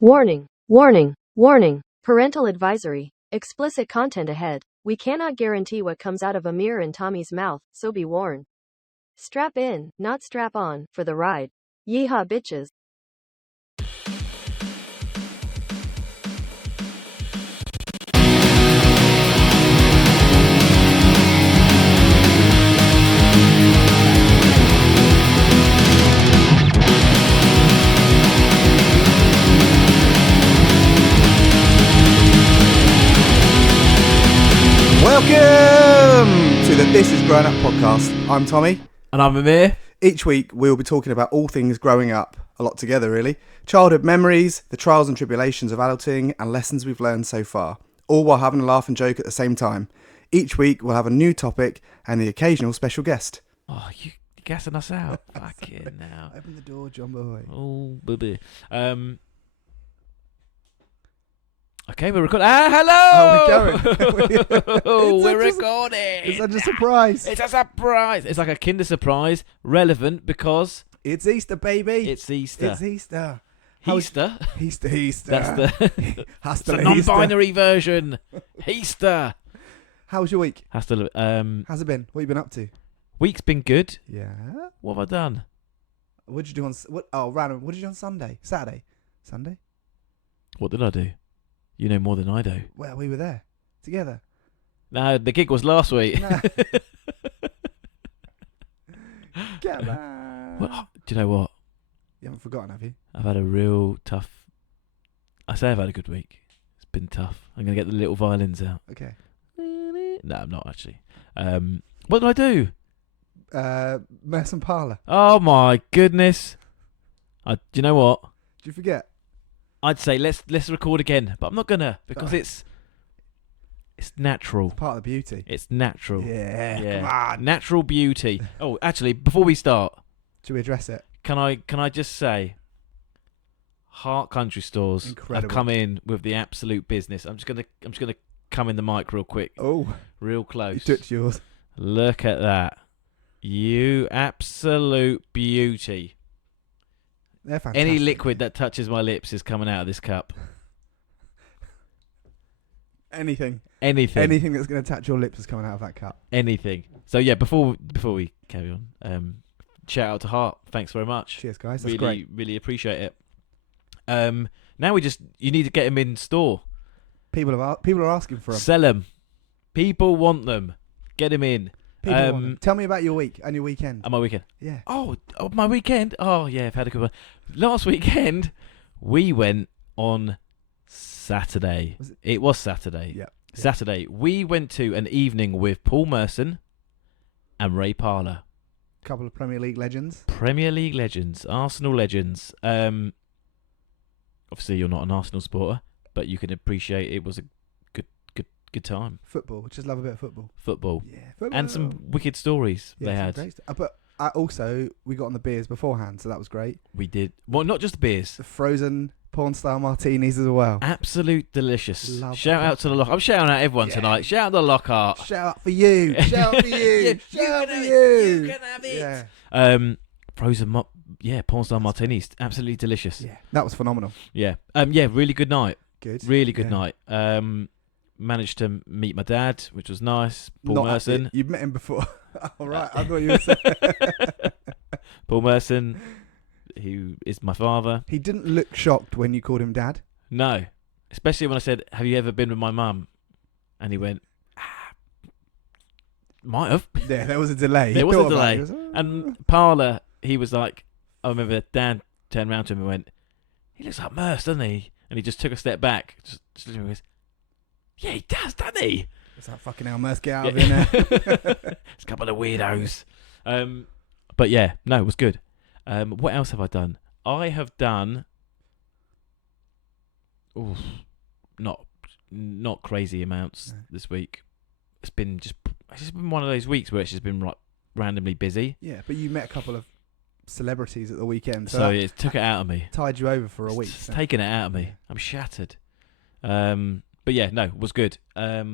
Warning, warning, warning. Parental advisory. Explicit content ahead. We cannot guarantee what comes out of Amir and Tommy's mouth, so be warned. Strap in, not strap on, for the ride. Yeehaw bitches. Welcome to the This Is Growing Up podcast. I'm Tommy. And I'm Amir. Each week we'll be talking about all things growing up, a lot together really. Childhood memories, the trials and tribulations of adulting, and lessons we've learned so far. All while having a laugh and joke at the same time. Each week we'll have a new topic and the occasional special guest. Oh, you're gassing us out. Fucking now. Open the door, John boy. Oh, baby. Okay, we're recording. Hello! Oh, we're going. We're recording. It's such a surprise. It's a surprise. It's like a Kinder surprise. Relevant because It's Easter, baby. it's Easter. It's Easter. Easter? Easter. That's the Hasta it's a la Easter. non-binary version. Easter. How was your week? How's it How's it been? What have you been up to? week's been good. Yeah. What have I done? What did you do on... random. What did you do on Sunday? Saturday? Sunday? What did I do? You know more than I do. Well, we were there. Together. No, the gig was last week. Nah. Get on. Well, do you know what? You haven't forgotten, have you? I've had a real tough... I say I've had a good week. It's been tough. I'm going to get the little violins out. Okay. No, I'm not actually. What did I do? Merson Parlour. Oh my goodness. Do you know what? Did you forget? I'd say let's record again, but I'm not going to because it's natural. Part of the beauty. It's natural. Yeah. Come on. Natural beauty. Oh, actually, before we start, Should we address it? can I just say, Heart Country Stores Incredible. have come in with the absolute business. I'm just gonna come in the mic real quick, Oh, real you close. touched yours. Look at that, you absolute beauty. They're fantastic. Any liquid that touches my lips is coming out of this cup. Anything. Anything. Anything that's going to touch your lips is coming out of that cup. Anything. So yeah, before we carry on, shout out to Heart. Thanks very much. Cheers, guys. That's Really, great. really appreciate it. Now you need to get them in store. People are asking for them. Sell them. People want them. Get them in. People want them. Tell me about your week and your weekend. On my weekend. Yeah. Oh, my weekend. Oh yeah, I've had a good one. Last weekend, we went on Saturday. It was Saturday. Yeah. Saturday. We went to an evening with Paul Merson and Ray Parlour. Couple of Premier League legends. Premier League legends, Arsenal legends. Obviously, you're not an Arsenal supporter, but you can appreciate it was a good time. Football. Just love a bit of football. Football. Yeah. Football. And some wicked stories Yeah, they some had. great stuff. But also, we got on the beers beforehand, so that was great. We did. Well, not just the beers. The frozen porn style martinis as well. Absolute delicious. Love Shout out to the lock. I'm shouting out everyone tonight. Shout out to the Lockhart. Shout out for you. Shout out for you. Shout out for you. You can have it. Yeah. Frozen, porn style martinis. Absolutely delicious. Yeah. That was phenomenal. Yeah. Really good night. Good. Really good Yeah. night. Managed to meet my dad, which was nice. Paul Not Merson. You've met him before. All right. I thought you were saying. Paul Merson, who is my father. He didn't look shocked when you called him dad. No. Especially when I said, have you ever been with my mum? And he went, might have. Yeah, there was a delay. There He was a thought about it. delay. He was, And Parlour, he was like, I remember Dan turned around to him and went, he looks like Merce, doesn't he? And he just took a step back. Just looking at me, yeah, he does, doesn't he? It's like, fucking hell, Merce, get out of here now. It's a couple of weirdos. But yeah, no, it was good. What else have I done? I have done not crazy amounts this week. It's just been one of those weeks where it's just been like randomly busy. Yeah, but you met a couple of celebrities at the weekend. So it took it out of me. Tied you over for a week. It's taken it out of me. I'm shattered. But yeah, no, it was good. How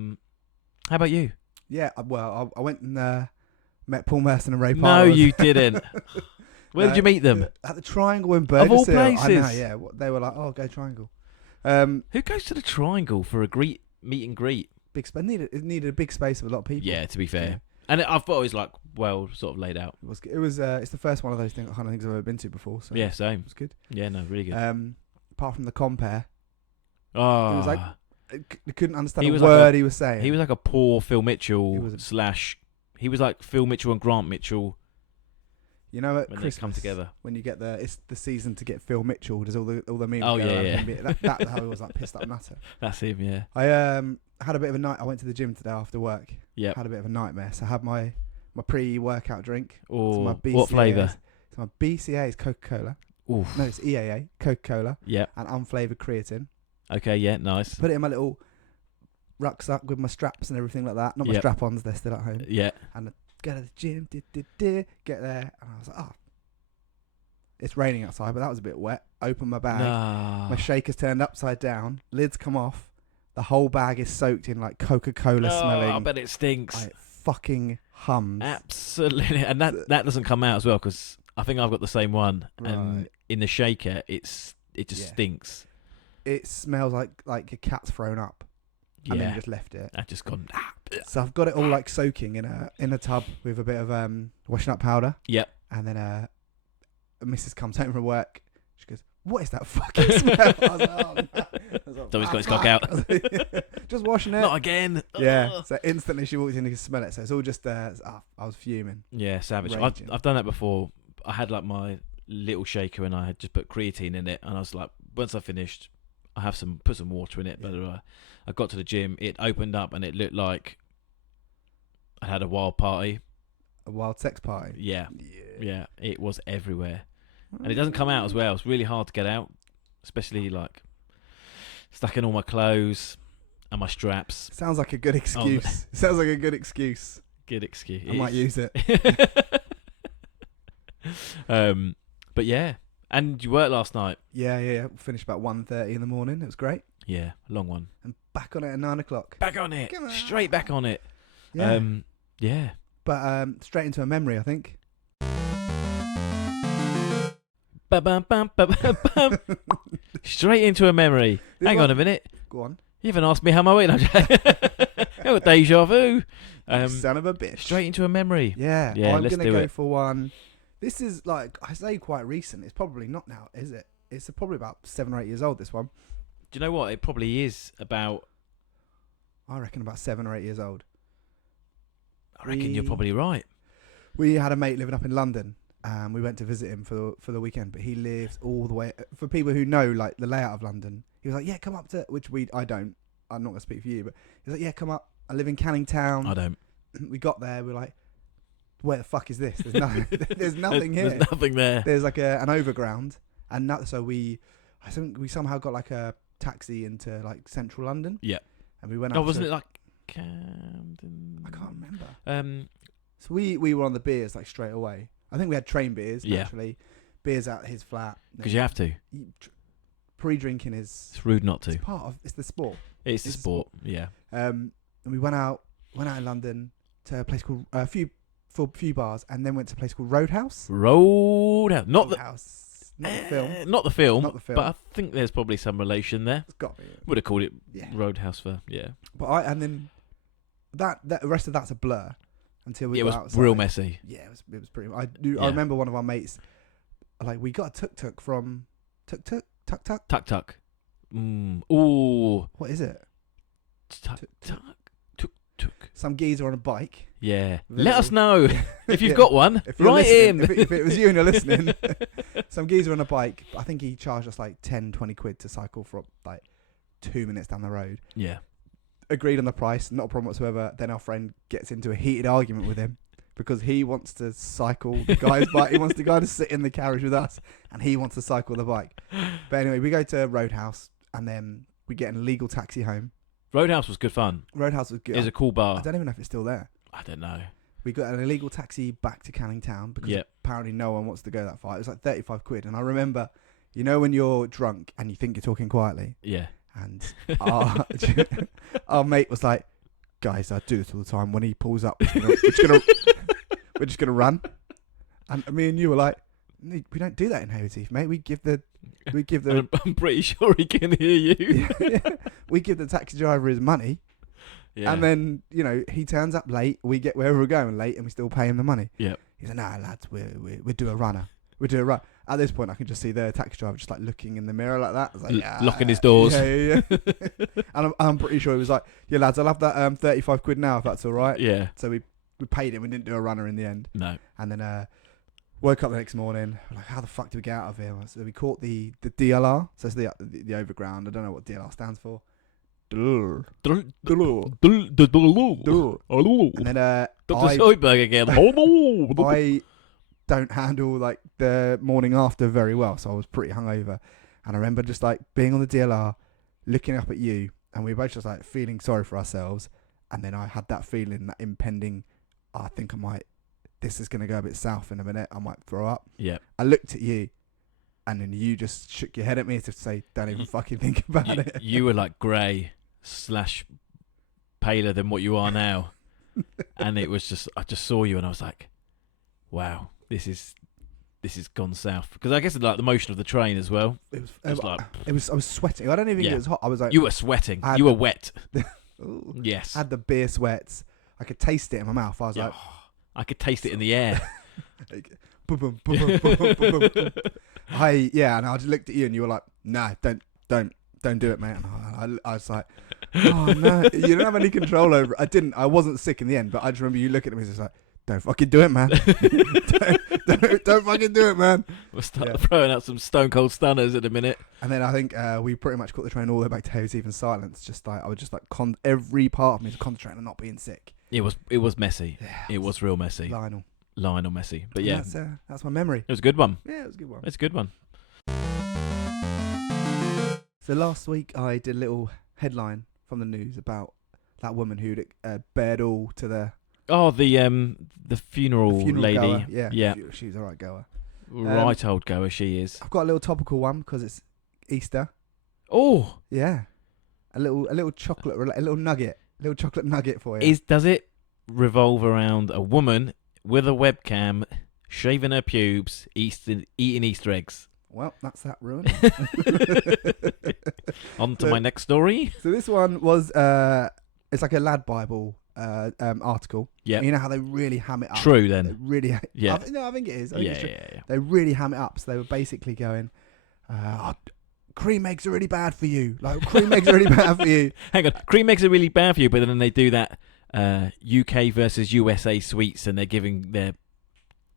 about you? Yeah, well, I went and met Paul Merson and Ray No, Parlour. you didn't. Where did you meet them? At the Triangle in Of all Burgess Hill. I know, places. yeah. They were like, oh, go Triangle. Who goes to the Triangle for a meet and greet? Big space. It needed a big space with a lot of people. Yeah, to be fair. Yeah. And I've always like well sort of laid out. It was. It's the first one of those kind of things I've ever been to before. So Yeah, same. it was good. Yeah, no, really good. Apart from the compare, Oh, it was like I couldn't understand He a was like word he was saying. he was like a poor Phil Mitchell He He was like Phil Mitchell and Grant Mitchell You know, at when Christmas, they come together. when you get it's the season to get Phil Mitchell. Does all the memes Oh, go yeah, around yeah. him that how he was like pissed up nutter. That's him, yeah. I had a bit of a night. I went to the gym today after work. Yeah. Had a bit of a nightmare. So I had my pre-workout drink. Or my what flavour? So my BCA is Coca-Cola. Oof. No, it's EAA, Coca-Cola, Yeah. and unflavoured creatine. Okay, yeah, nice. Put it in my little rucksack with my straps and everything like that. Not my Yep. strap-ons, they're still at home. Yeah. Go to the gym, get there, and I was like, oh, it's raining outside, but that was a bit wet. Open my bag, Nah. my shaker's turned upside down, lids come off, the whole bag is soaked in like Coca-Cola smelling. I bet it stinks. It fucking hums. Absolutely. And that doesn't come out as well because I think I've got the same one. And Right. in the shaker, it just Yeah. stinks. It smells like a cat's thrown up, and then Yeah. you just left it. I've just gone. So I've got it all like soaking in a tub with a bit of washing up powder. Yep. And then Mrs. comes home from work. She goes, "What is that fucking smell?" I was like, "Oh no!" I was like, Tommy's got his fuck." cock out. Just washing it. Not again. Yeah. Ugh. So instantly she walked in and could smell it. So it's all just. I was fuming. Yeah, savage. Raging. I've done that before. I had like my little shaker and I had just put creatine in it, and I was like, once I finished, I have put some water in it. Yeah. But I got to the gym, it opened up, and it looked like I had a wild party. A wild sex party. Yeah, yeah, it was everywhere, and it doesn't come out as well. It's really hard to get out, especially like stuck in all my clothes and my straps. Sounds like a good excuse. Sounds like a good excuse. Good excuse. I might use it. But yeah, and you worked last night. Yeah. Finished about 1:30 in the morning. It was great. Yeah, long one. And back on it at 9 o'clock. Back on it. Come on. Straight back on it. Yeah. Yeah. But straight into a memory, I think. Ba-bum-bum-ba-bum-bum. Straight into a memory. Hang on a minute. Go on. You haven't asked me how my week. I got deja vu. Son of a bitch. Straight into a memory. Yeah. Yeah, I'm let's going to do go it. for one. This is like, I say quite recent. It's probably not now, is it? It's probably about 7 or 8 years old, this one. Do you know what? It probably is about. I reckon about 7 or 8 years old. I reckon you're probably right. We had a mate living up in London. We went to visit him for the weekend, but he lives all the way. For people who know like the layout of London, he was like, "Yeah, come up to," which I don't. I'm not gonna speak for you, but he's like, "Yeah, come up. I live in Canning Town." I don't. We got there. We're like, "Where the fuck is this? There's nothing. There's nothing here. There's nothing there. There's like an overground, and so I think we somehow got like a taxi into like central London. Yeah. And we went. Up wasn't it like Camden? I can't remember. So we were on the beers like straight away. I think we had train beers, Yeah. naturally. Beers out his flat. Because you have to. Pre-drinking is... It's rude not to. It's part of... It's the sport. It's the sport. Yeah. And we went out in London to a place called... a few bars, and then went to a place called Roadhouse. Roadhouse. Not the Roadhouse. Not the film. Not the film. Not the film. But I think there's probably some relation there. It's got to be. Would have called it Yeah. Roadhouse for But and then the rest of that's a blur until we it got was outside. real messy. Yeah, it was pretty. I Yeah. remember one of our mates, like we got a tuk-tuk from tuk-tuk. Tuck tuck. Ooh. What is it? Tuck Tuk-tuk. tuck. Some geezer on a bike. Yeah. Little- Let us know if you've Yeah. got one. If you're Write listening, in. if it was you and you're listening, some geezer on a bike. I think he charged us like 10, 20 quid to cycle for like 2 minutes down the road. Yeah. Agreed on the price, not a problem whatsoever. Then our friend gets into a heated argument with him because he wants to cycle the guy's bike. He wants the guy to sit in the carriage with us, and he wants to cycle the bike. But anyway, we go to Roadhouse, and then we get an illegal taxi home. Roadhouse was good fun. Roadhouse was good. It was a cool I bar. don't even know if it's still there. I don't know. We got an illegal taxi back to Canning Town because Yep. apparently no one wants to go that far. It was like 35 quid. And I remember, you know, when you're drunk and you think you're talking quietly, Yeah. and our mate was like, "Guys, I do this all the time. When he pulls up, we're just gonna run." And me and you were like, We don't do that in Hayward, mate. We give the I'm pretty sure he can hear you. we give the taxi driver his money, and then he turns up late. We get wherever we're going late, and we still pay him the money. Yep. He's like, "Nah, lads, we do a runner. We do a run." At this point, I can just see the taxi driver just like looking in the mirror like that. I was like, locking his doors. Yeah. And I'm pretty sure he was like, "Yeah, lads, I'll have that 35 quid now if that's all right." Yeah. So we paid him. We didn't do a runner in the end. No. And then woke up the next morning. Like, how the fuck did we get out of here? So we caught the DLR. So it's the overground. I don't know what DLR stands for. And then Dr. Soyberg again. I don't handle like the morning after very well, so I was pretty hungover. And I remember just like being on the DLR, looking up at you, and we were both just like feeling sorry for ourselves. And then I had that feeling, that impending, I think this is going to go a bit south in a minute. I might throw up. Yeah. I looked at you, and then you just shook your head at me as if to say, don't even fucking think about it. You were like grey / paler than what you are now. And it was just, I just saw you and I was like, wow, this is gone south. Because I guess like the motion of the train as well. It was I was sweating. I don't even think it was hot. I was like, you were sweating. You were wet. Yes. I had the beer sweats. I could taste it in my mouth. I was like, I could taste it in the air. Boom, boom, boom, boom, boom, boom, boom, boom. And I just looked at you and you were like, nah, don't do it, mate. And I was like, oh no, you don't have any control over it. I wasn't sick in the end, but I just remember you looking at me and just like, don't fucking do it, man. don't fucking do it, man. We'll start throwing out some stone cold stunners in a minute. And then I think we pretty much caught the train all the way back to Hayward in silence. Just like I was just like every part of me was concentrating on not being sick. It was messy. Yeah, it was real messy. Lionel messy. But yeah, that's my memory. It was a good one. Yeah, it was a good one. It's a good one. So last week I did a little headline from the news about that woman who'd bared all to the funeral lady. Goer. Yeah. She's a right goer. Right old goer she is. I've got a little topical one because it's Easter. Oh yeah, a little chocolate, a little chocolate nugget for you. Does it revolve around a woman with a webcam, shaving her pubes, eating Easter eggs? Well, that's that ruined. On to my next story. So this one was it's like a Lad Bible article. Yeah. You know how they really ham it up. True then. They really. Yeah. I think it is. Yeah. They really ham it up. So they were basically going, cream eggs are really bad for you. Like cream eggs are really bad for you. Hang on, cream eggs are really bad for you, but then they do that UK versus USA sweets, and they're giving their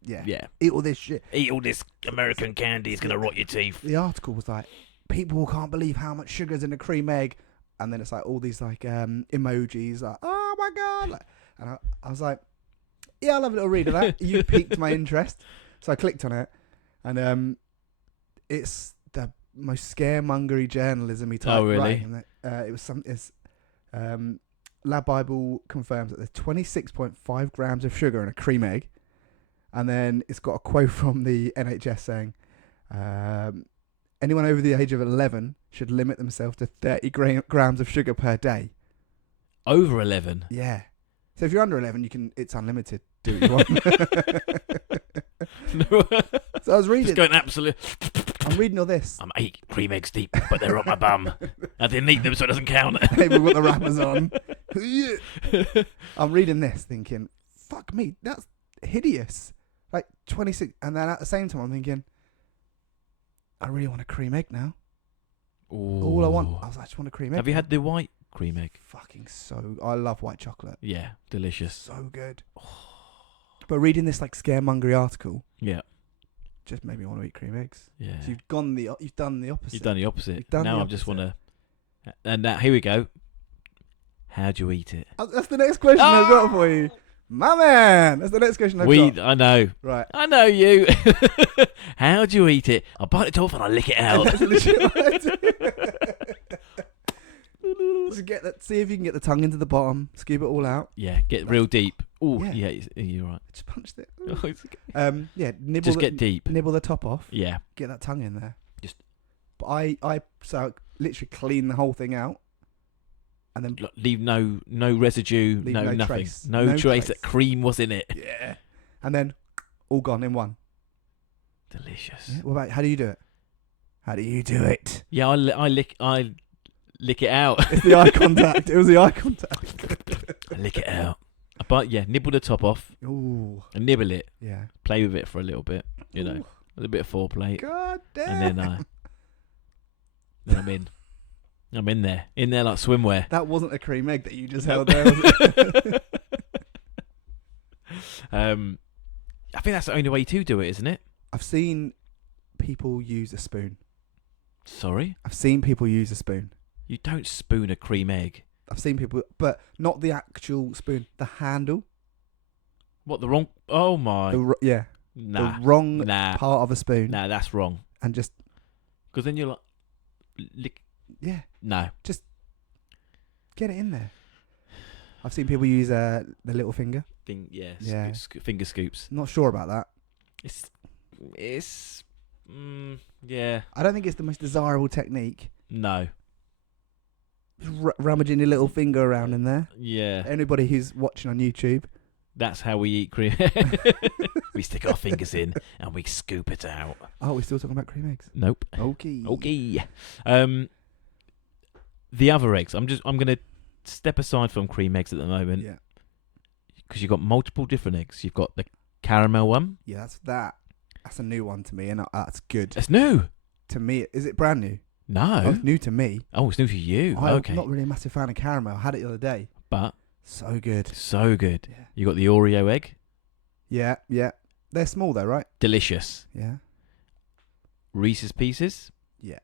eat all this shit. Eat all this American candy. It's gonna rot your teeth. The article was like, people can't believe how much sugar's in a cream egg, and then it's like all these like emojis, like oh my god, like, and I was like, yeah, I'll have a little read of that. You piqued my interest, so I clicked on it, and it's the most scaremongery journalism-y type. Oh really? Writing. It was some. Lab Bible confirms that there's 26.5 grams of sugar in a cream egg. And then it's got a quote from the NHS saying, anyone over the age of 11 should limit themselves to 30 grams of sugar per day. Over 11? Yeah. So if you're under 11, it's unlimited. Do what you want. So I was reading. Just going absolute. I'm reading all this. I'm 8 cream eggs deep, but they're on my bum. I didn't eat them, so it doesn't count. Maybe with the wrappers on. I'm reading this thinking, fuck me, that's hideous. Like 26, and then at the same time I'm thinking, I really want a cream egg now. Ooh. All I want, I just want a cream egg. Have you had the white cream egg? Fucking I love white chocolate. Yeah, delicious. So good. But reading this like scaremongery article, just made me want to eat cream eggs. Yeah. So you've done the opposite. You've done the opposite. Now I just want to. And now here we go. How do you eat it? That's the next question I've got for you. My man, that's the next question I've got. I know. Right. I know you. How do you eat it? I bite it off and I lick it out. That's legit what I do. Just see if you can get the tongue into the bottom, scoop it all out. Yeah, get real deep. Oh, yeah, you're right. Just punched it. Nibble. Just get deep. Nibble the top off. Yeah. Get that tongue in there. But I literally clean the whole thing out. And then leave no residue, nothing. Trace. No trace that cream was in it. Yeah. And then all gone in one. delicious. Yeah. What about, how do you do it? How do you do it? Yeah, I lick it out. It's the eye contact. It was the eye contact. I lick it out. But yeah, nibble the top off Ooh. and nibble it. Yeah. Play with it for a little bit. You know, Ooh. a little bit of foreplay, God damn. and then I'm in. I'm in there like swimwear. That wasn't a cream egg that you just held there, was it? I think that's the only way to do it, isn't it? I've seen people use a spoon. Sorry? I've seen people use a spoon. You don't spoon a cream egg. I've seen people, but not the actual spoon, the handle. What, the wrong... Oh, my... The Nah. the wrong Nah. part of a spoon. Nah, that's wrong. And just... Because then you're like... Lick... Yeah. No. Just get it in there. I've seen people use the little finger. Yeah. Finger scoops. Not sure about that. It's... yeah. I don't think it's the most desirable technique. No. Just rummaging your little finger around in there. Yeah. Anybody who's watching on YouTube. That's how we eat cream. We stick our fingers in and we scoop it out. Oh, we're still talking about cream eggs? Nope. Okay. The other eggs. I'm going to step aside from cream eggs at the moment. Yeah. Because you've got multiple different eggs. You've got the caramel one. Yeah, that's a new one to me, and that's good. It's new. To me, is it brand new? No. Oh, it's new to me. Oh, it's new to you. I'm Okay. not really a massive fan of caramel. I had it the other day. But So good. so good. Yeah. You got the Oreo egg. Yeah. They're small though, right? Delicious. Yeah. Reese's Pieces. Yeah.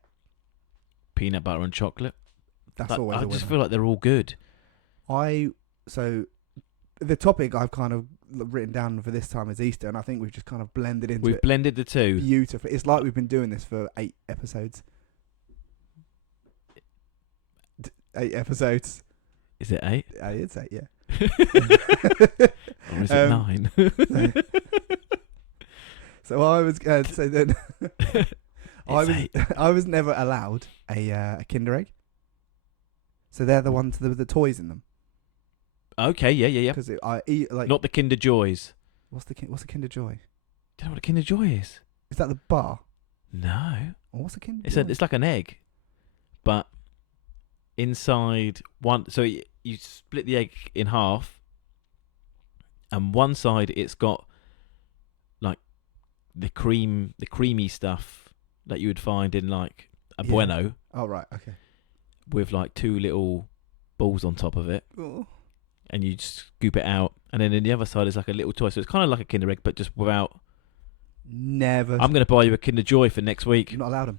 Peanut butter and chocolate. That's Like, always I a just winner. feel like they're all good. So the topic I've kind of written down for this time is Easter, and I think we've just kind of blended into We've it blended the two. beautifully. It's like we've been doing this for 8 episodes. 8 episodes. Is it 8? It's 8, yeah. Or is it 9? So I was so then It's 8. I was never allowed a Kinder Egg. So they're the ones with the toys in them. Okay, yeah. Because I eat like Not the Kinder Joys. what's the Kinder Joy? Do you know what a Kinder Joy is? Is that the bar? No. Or what's a Kinder It's Joy? it's like an egg, but inside one. So you split the egg in half, and one side it's got like the creamy stuff that you would find in like a Yeah. Bueno, Oh right, okay. with like 2 little balls on top of it, Oh. and you just scoop it out, and then in the other side is like a little toy. So it's kind of like a Kinder Egg, but just without. Never. I'm going to buy you a Kinder Joy for next week. You're not allowed them.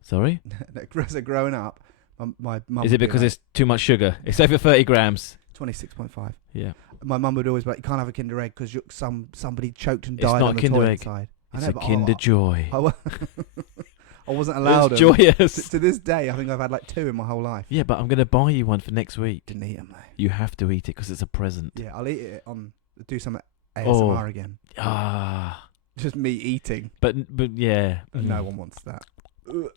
Sorry? So growing up, my mum. Is would it be because like, it's too much sugar? It's over 30 grams. 26.5? Yeah. My mum would always be like, "You can't have a Kinder Egg because somebody choked and It's died not on a the Kinder toilet Egg. side." I It's know, a but Kinder Joy. I wasn't allowed It's them. joyous. To this day, I think I've had like 2 in my whole life. Yeah, but I'm going to buy you one for next week. Didn't eat them though. You have to eat it because it's a present. Yeah, I'll eat it on. Do some ASMR Oh. again. Ah. Just me eating. But yeah. No one wants that. Ugh.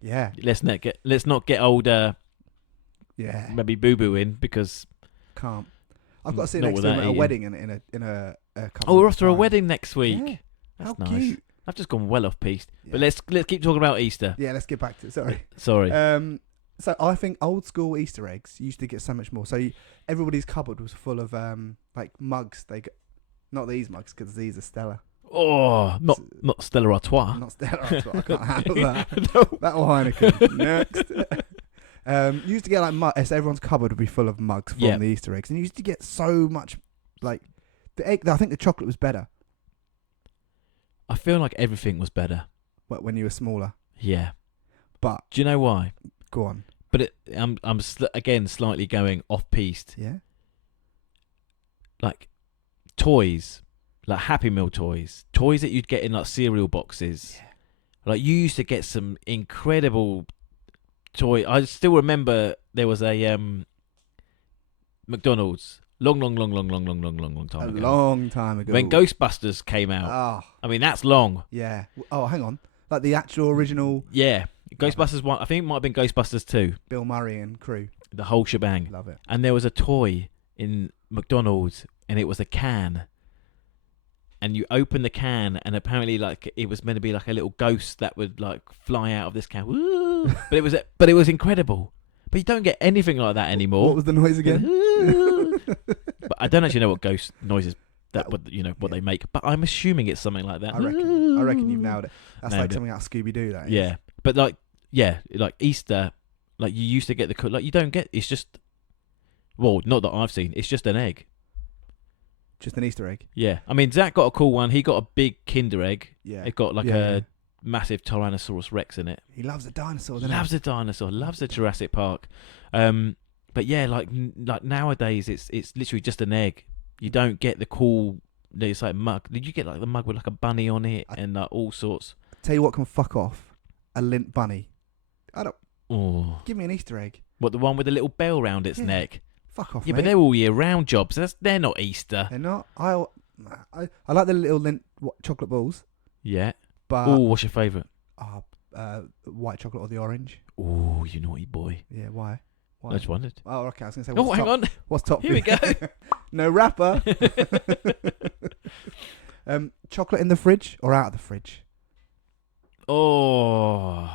Yeah. Let's not get old Yeah. maybe boo boo in because. Can't. I've got to sit Not next to without him at a eating. wedding in a couple. Oh, we're of off to a time. wedding next week. Yeah. That's How nice. cute. I've just gone well off piste. But Yeah. let's keep talking about Easter. Yeah, let's get back to it. Sorry. Sorry. So I think old school Easter eggs used to get so much more. So everybody's cupboard was full of like mugs. Not these mugs because these are Stella. Oh, not Stella Artois. Not Stella. I can't handle that. No. That or Heineken. Next. You used to get like so everyone's cupboard would be full of mugs from Yeah. the Easter eggs, and you used to get so much like the egg. I think the chocolate was better I feel like everything was better. when you were smaller. Yeah. But Do you know why? go on. But I'm again slightly going off piste. Yeah. Like toys, like Happy Meal toys that you'd get in like cereal boxes. Yeah. Like you used to get some incredible toy. I still remember there was a McDonald's long time A ago. long time ago. When Ghostbusters came out. Oh, I mean that's long. yeah. Oh, hang on. Like the actual original Yeah. Ghostbusters 1, I think it might have been Ghostbusters 2, Bill Murray and crew. the whole shebang. Love it. And there was a toy in McDonald's, and it was a can. and you open the can, and apparently like it was meant to be like a little ghost that would like fly out of this can. Woo! but it was incredible. But you don't get anything like that anymore. What was the noise again? But I don't actually know what ghost noises what they make. But I'm assuming it's something like that. I reckon you've nailed it. That's Nailed like it. something out of Scooby Doo. That is. Yeah, but like Easter, like you used to get like you don't get. It's just, well, not that I've seen. It's just an egg. Just an Easter egg. Yeah, I mean Zach got a cool one. He got a big Kinder egg. Yeah. It got like a massive Tyrannosaurus Rex in it. He loves the dinosaurs. Loves a dinosaur. Loves the Jurassic Park. But yeah, like nowadays, it's literally just an egg. You don't get the cool. It's like mug. Did you get like the mug with like a bunny on it and like all sorts? Tell you what can fuck off. A lint bunny. I don't. Oh, Give me an Easter egg. what, the one with the little bell round its Yeah. neck? Fuck off. Yeah, mate. but they're all year round jobs. They're not Easter. They're not. I like the little lint chocolate balls, Yeah. but Oh, what's your favourite? white chocolate or the orange. Oh, you naughty boy. Yeah. Why? I just wondered. Oh, okay. I was gonna say. Oh, What's hang top? on. What's top? Here we go. No wrapper. Chocolate in the fridge or out of the fridge? Oh,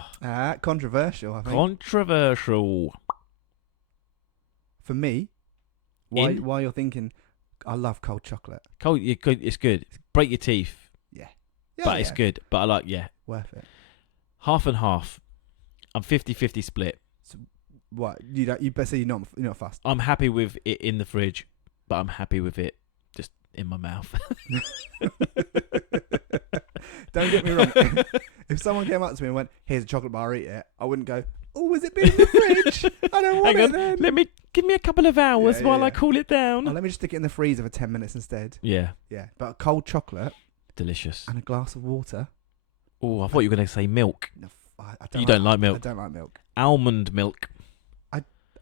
Controversial, I think. controversial. For me, while you're thinking, I love cold chocolate. Cold, it's good. Break your teeth, Yeah, but it's good. But I like, worth it. half and half. I'm 50-50 split. What you don't? You better say you're not fussed. I'm happy with it in the fridge, but I'm happy with it just in my mouth. Don't get me wrong. If someone came up to me and went, "Here's a chocolate bar, eat it," I wouldn't go, "Oh, has it been in the fridge? I don't want Hang it." on, Then. give me a couple of hours Yeah, while yeah. I cool it down. Oh, let me just stick it in the freezer for 10 minutes instead. Yeah, Yeah, but a cold chocolate delicious. and a glass of water. Oh, I thought you were going to say milk. No, I You don't like milk. I don't like milk. Almond milk.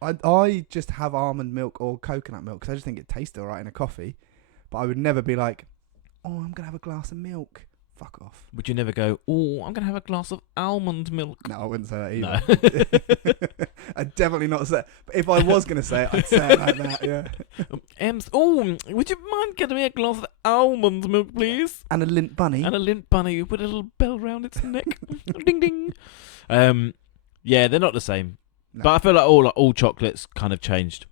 I just have almond milk or coconut milk because I just think it tastes alright in a coffee. But I would never be like, "Oh, I'm gonna have a glass of milk." Fuck off. Would you never go, "Oh, I'm going to have a glass of almond milk"? No, I wouldn't say that No. either. I'd definitely not say it. But if I was going to say it, I'd say it like that, yeah. Would you mind getting me a glass of almond milk, please? And a lint bunny. And a lint bunny with a little bell round its neck. Ding ding. Yeah, they're not the same. No. But I feel like all chocolates kind of changed.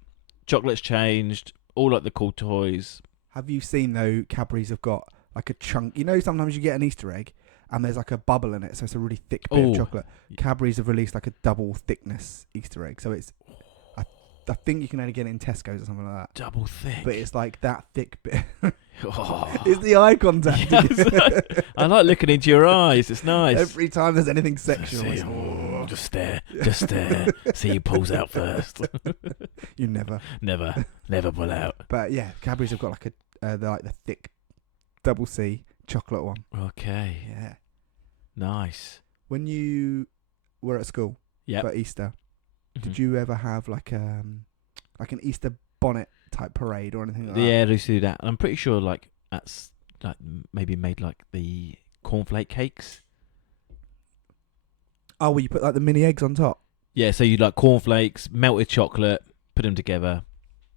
Chocolates changed. All like the cool toys. Have you seen, though, Cadbury's have got like a chunk. You know, sometimes you get an Easter egg and there's like a bubble in it, so it's a really thick bit of chocolate. Cadbury's have released like a double thickness Easter egg, so it's. I think you can only get it in Tesco's or something like that. Double thick. But it's like that thick bit. Oh. It's the eye contact. I like looking into your eyes. It's nice. Every time there's anything sexual, See, it's, just stare. Just stare. See who pulls out first. you never. Never pull out. But yeah, Cadbury's have got like the thick double C chocolate one. Okay. Yeah. Nice. When you were at school for Easter, did you ever have like an Easter bonnet type parade or anything like that? Yeah, they used to do that. And I'm pretty sure like that's like maybe made like the cornflake cakes. Oh, well, you put like the mini eggs on top. Yeah, so you like cornflakes, melted chocolate, put them together,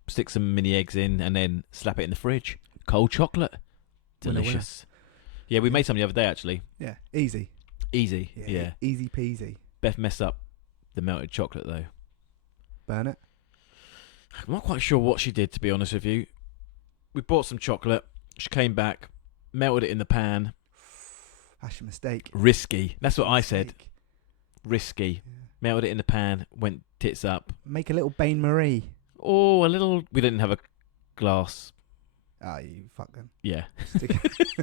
stick some mini eggs in, and then slap it in the fridge. Cold chocolate, Winner, delicious. Yeah, we made some the other day actually. Yeah, easy. Easy. Yeah. Easy peasy. Beth messed up the melted chocolate though. Burn it. I'm not quite sure what she did, to be honest with you. We bought some chocolate. She came back, melted it in the pan. That's your mistake. Risky. That's what I said. Mistake. Risky. Yeah. Melted it in the pan, went tits up. Make a little Bain Marie. Oh, a little. We didn't have a glass. Ah, you fuck them. Yeah. Stick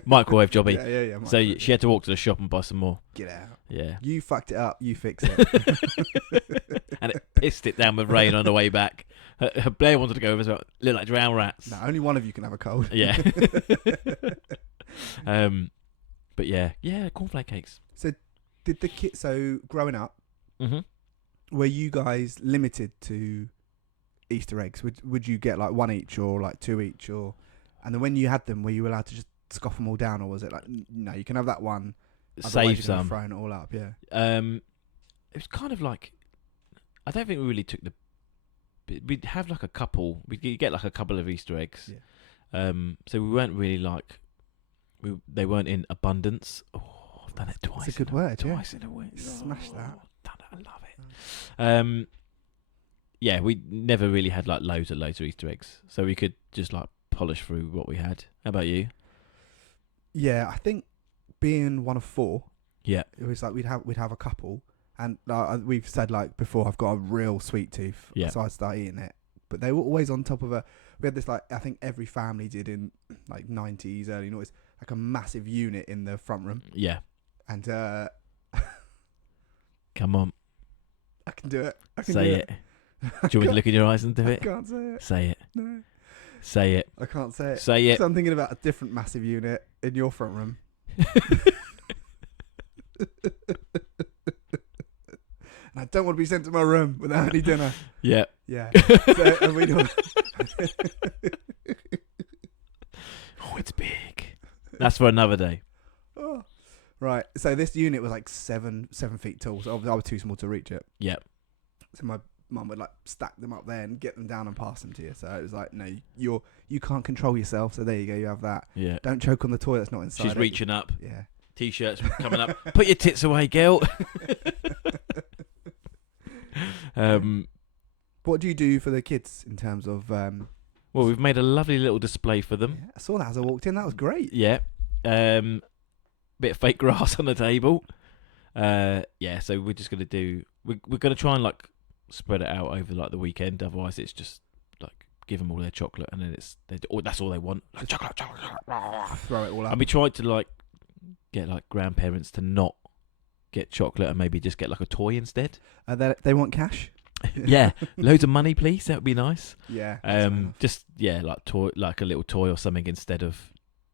Microwave jobby. Yeah. So she had to walk to the shop and buy some more. Get out. Yeah. You fucked it up. You fix it. And it pissed it down with rain on the way back. Her Blair wanted to go over as well. Look like drowned rats. No, only one of you can have a cold. Yeah. But yeah, cornflake cakes. So, did the kids? So, growing up, were you guys limited to Easter eggs? Would you get like one each or like two each, or? And then when you had them, were you allowed to just scoff them all down, or was it like, no, you can have that one, Save some. throwing it all up, yeah. It was kind of like, I don't think we really took the. We'd have like a couple. We'd get like a couple of Easter eggs. Yeah. So we weren't really like. they weren't in abundance. Oh, I've done it twice. It's a good word. Twice in a week. Smash that. Done it, I love it. Yeah, we never really had like loads of Easter eggs, so we could just like polish through what we had. How about you? Yeah, I think being one of 4, Yeah, it was like we'd have a couple, and we've said like before, I've got a real sweet tooth, Yeah. so I'd start eating it. But they were always on top of we had this like, I think every family did in like 90s, early 90s, like a massive unit in the front room, yeah. and Come on, I can do it. I can say do it. Do you want me to look in your eyes and do I it? can't say it. Say it. No, Say it. I can't say it. Say it. So I'm thinking about a different massive unit in your front room. And I don't want to be sent to my room without any dinner. Yeah. Yeah. So, and we don't. Oh, it's big. That's for another day. Oh. Right. So this unit was like 7 feet tall. So I was too small to reach it. Yep. So my mum would like stack them up there and get them down and pass them to you. So it was like, no, you can't control yourself. So there you go. You have that. Yeah. Don't choke on the toy that's not inside. She's reaching up. Yeah. T-shirts coming up. Put your tits away, girl. What do you do for the kids in terms of? Well, we've made a lovely little display for them. Yeah, I saw that as I walked in. That was great. Yeah. Bit of fake grass on the table. Yeah. So we're just gonna do. We're gonna try and like spread it out over like the weekend. Otherwise, it's just like give them all their chocolate, and then that's all they want. Like, chocolate. Throw it all up. And we tried to like get like grandparents to not get chocolate and maybe just get like a toy instead. They want cash. Yeah, loads of money, please. That would be nice. Yeah. Just like a little toy or something instead of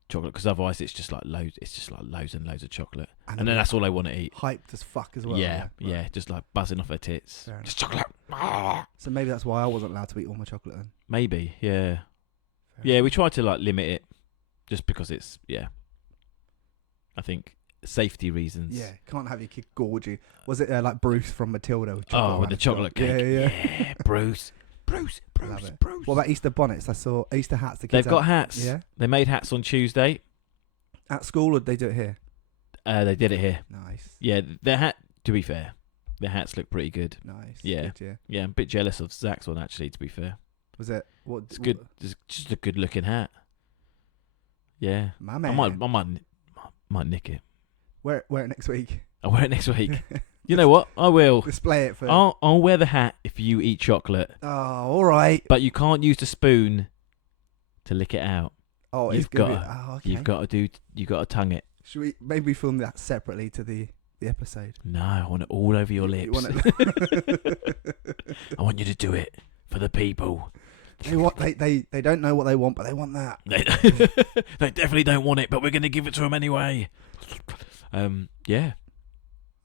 chocolate, because otherwise it's just like loads. It's just like loads and loads of chocolate, and then that's all they want to eat. Hyped as fuck as well. Yeah, right. just like buzzing off their tits. Just chocolate. So maybe that's why I wasn't allowed to eat all my chocolate then. Maybe, yeah. Fair Yeah, enough. we try to like limit it, just because it's I think safety reasons. Yeah, can't have your kid gorge you. Was it like Bruce from Matilda? With chocolate Oh, with the chocolate cake. Yeah. Bruce. Love it. What about Easter bonnets? I saw Easter hats. The kids They've got have. hats. Yeah. They made hats on Tuesday. At school, or did they do it here? They did it here. Nice. Yeah, their hat. To be fair, their hats look pretty good. Nice. Yeah. Good, Yeah, I'm a bit jealous of Zach's one actually. To be fair, Was it? What? it's good. It's just a good looking hat. Yeah, My man. I might nick it. Wear it next week. I'll wear it next week. You know what? I will. Display it for. I'll wear the hat if you eat chocolate, Oh, all right. but you can't use the spoon to lick it out. Oh, You've it's gonna got be, oh, okay. You got to tongue it. Should we maybe film that separately to the episode? No, I want it all over your You lips. want it- I want you to do it for the people. They don't know what they want, but they want that. They definitely don't want it, but we're going to give it to them anyway. Yeah,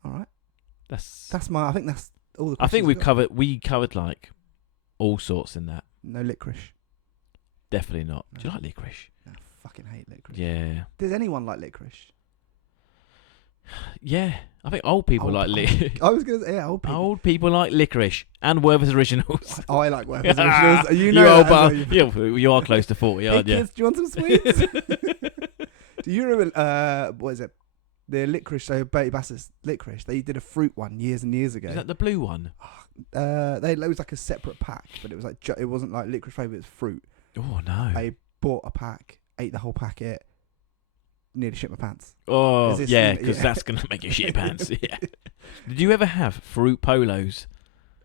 All right. that's. I think that's all the. I think questions we covered like all sorts in that. No licorice. Definitely not. No. Do you like licorice? No, I fucking hate licorice. Yeah, Does anyone like licorice? yeah. I think old people like licorice. I was gonna say old people. Old people like licorice and Werther's Originals. Oh, I like Werther's Originals. You know you that, old don't you? you are close to 40, Hey aren't you? kids, do you want some sweets? Do you remember? What is it? The licorice. So Bertie Bass's licorice. They did a fruit one years and years ago. Is that the blue one? It was like a separate pack, but it was like it wasn't like licorice flavour. It was fruit. Oh no! I bought a pack, ate the whole packet, nearly shit my pants. Oh Is this- yeah, because yeah. that's gonna make you shit pants. Yeah. Did you ever have fruit polos?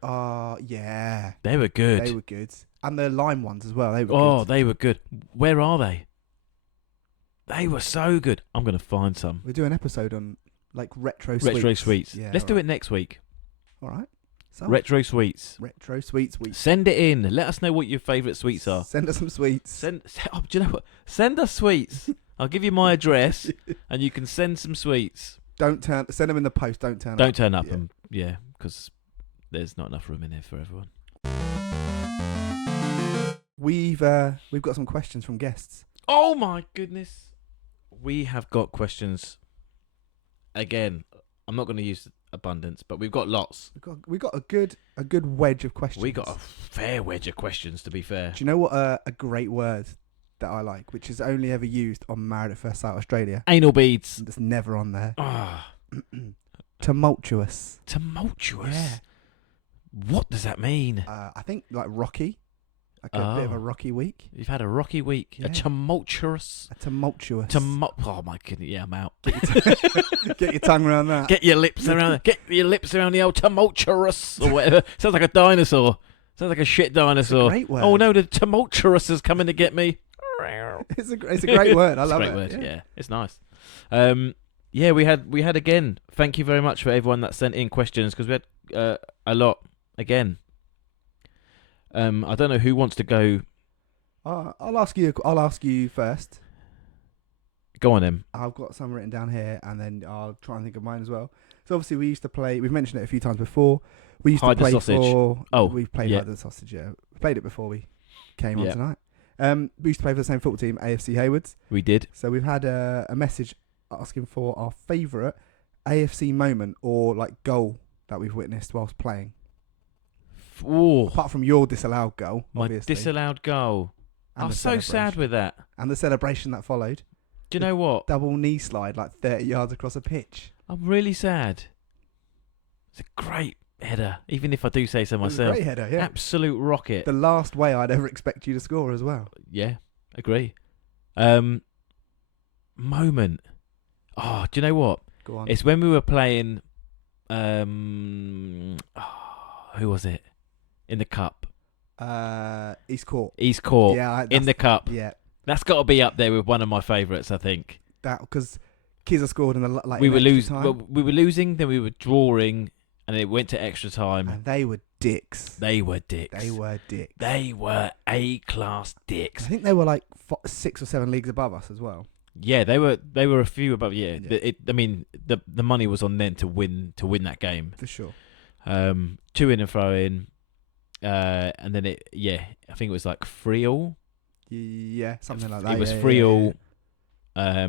Yeah. They were good. They were good. And the lime ones as well. They were Oh, good. they were good. Where are they? They were so good. I'm gonna find some We'll do an episode on like retro sweets. Yeah, Let's do it next week. All right. So, Retro sweets. retro sweets week. Send it in. Let us know what your favourite sweets are. Send us some sweets. Do you know what? Send us sweets. I'll give you my address, and you can send some sweets. Send them in the post. Don't turn up. Don't turn up, Yeah. because there's not enough room in here for everyone. We've got some questions from guests. Oh my goodness. We have got questions. Again, I'm not going to use abundance, but we've got lots. We got a good wedge of questions. We got a fair wedge of questions, to be fair. Do you know what a great word that I like, which is only ever used on Married at First Sight Australia. Anal beads. It's never on there. Ah, Tumultuous. tumultuous. Yeah. What does that mean? I think like rocky. Like a bit of a rocky week. You've had a rocky week. Yeah. A tumultuous. Oh my goodness! Yeah, I'm out. Get your tongue around that. Get your lips around. Get your lips around the old tumultuous or whatever. Sounds like a dinosaur. Sounds like a shit dinosaur. It's a great word. Oh no, the tumultuous is coming to get me. It's a great word. I love it. It's a great word. Yeah, it's nice. Yeah, we had again. Thank you very much for everyone that sent in questions because we had a lot again. I don't know who wants to go. I'll ask you first. Go on, Em. I've got some written down here, and then I'll try and think of mine as well. So obviously, we used to play. We've mentioned it a few times before. We used Hide to the play sausage. for. Oh, we've played yeah. Hide the Sausage. Yeah, we played it before we came on Yeah. tonight. We used to play for the same football team, AFC Haywards. We did. So we've had a message asking for our favourite AFC moment or like goal that we've witnessed whilst playing. Oh, Apart from your disallowed goal, my obviously. disallowed goal. and I the was so sad celebration. with that. And the celebration that followed. Do you know what? Double knee slide like 30 yards across a pitch. I'm really sad. It's a great header, even if I do say so It was a myself. great header, yeah. Absolute rocket. The last way I'd ever expect you to score as well. Yeah, agree. Moment. Oh, do you know what? Go on. It's when we were playing. Who was it? In the cup. East Court. East Court. Yeah, in the cup. Yeah, That's got to be up there with one of my favourites, I think. that because Kiza scored in the like. We in were extra losing. time, Well, we were losing, then we were drawing, and it went to extra time. and they were dicks. They were dicks. They were dicks. They were A-class I dicks. think they were like 6 or 7 leagues above us as well. Yeah, they were a few above. Yeah, Yeah. I mean, the money was on them to win that game. For sure. 2 in and throw in, and then I think it was like 3-3. Yeah, something like that. It was yeah, 3-3. yeah.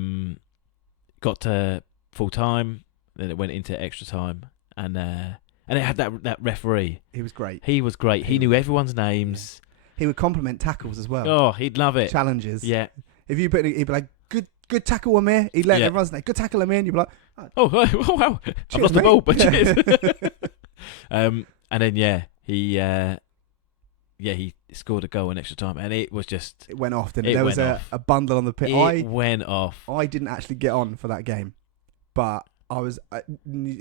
Got to full time, then it went into extra time, and it had that referee. He was great. He was great. He knew everyone's names. He would compliment tackles as well. Oh, he'd love it. Challenges. Yeah. If you put, he'd be like, "Good tackle, Amir." He'd let Yeah. everyone's name. "Good tackle, Amir." And you'd be like, Oh wow! I've Cheers, lost the mate. ball, but Yeah. cheers. And then he scored a goal in extra time, and it was just It went off. Didn't It it? There was went off. a bundle on the pitch. it went off. I didn't actually get on for that game, but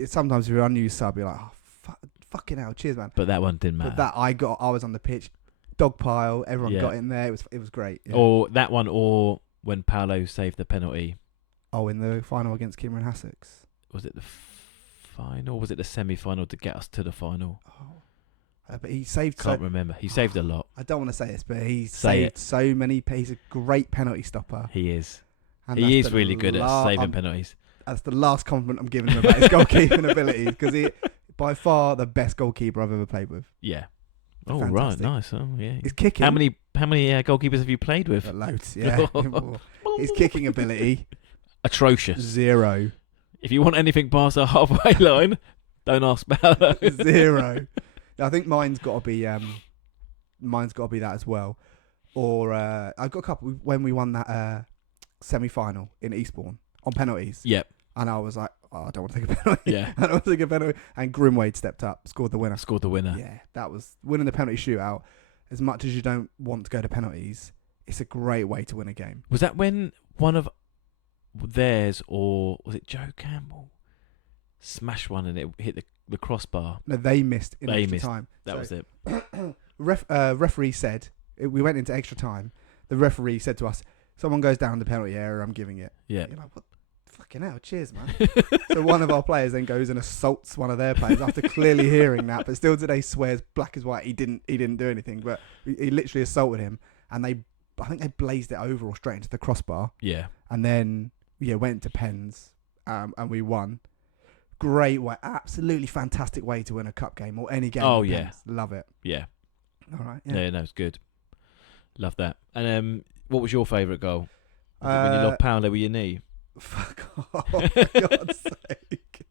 sometimes if you're an unused sub, you're like, "Oh, fucking hell, cheers, man." But that one didn't matter. But I was on the pitch, dog pile. Everyone Yeah. got in there. It was great. Yeah. Or that one, or when Paolo saved the penalty. In the final against Cameron Hassocks. Was it the final? Or was it the semi-final to get us to the final? But he saved. Can't remember. He saved a lot. I don't want to say this, but he Say saved so many. He's a great penalty stopper. He is. And He that's is the really good at saving I'm- penalties. That's the last compliment I'm giving him about his goalkeeping abilities, because he, by far, the best goalkeeper I've ever played with. Yeah. Oh Fantastic. right, nice. Oh yeah. His kicking. How many goalkeepers have you played with? Loads. Yeah. His kicking ability Atrocious. 0. If you want anything past the halfway line, don't ask Paolo. 0. I think mine's got to be that as well. Or I got a couple when we won that semi-final in Eastbourne on penalties. Yep. And I was like, "Oh, I don't want to take a penalty." Yeah. I don't want to take a penalty. And Grimwade stepped up, scored the winner. Scored the winner. Yeah, that was winning the penalty shootout. As much as you don't want to go to penalties, it's a great way to win a game. Was that when one of theirs, or was it Joe Campbell, smashed one and it hit the crossbar? No, they missed in They extra missed. time. That was it. Referee said, we went into extra time. The referee said to us, "Someone goes down the penalty area, I'm giving it." Yeah. You're like, "What? Fucking hell, cheers, man." So one of our players then goes and assaults one of their players after clearly hearing that, but still today swears black as white he didn't do anything, but he literally assaulted him, and I think they blazed it over or straight into the crossbar, Yeah. and then went to pens, and we won. Great way, absolutely fantastic way to win a cup game or any game. Oh, with yeah. pens. Love it. Yeah. All right, Yeah. No, it's good. Love that. And what was your favourite goal? Was it when you lobbed Paolo with your knee? Fuck off, for God's sake.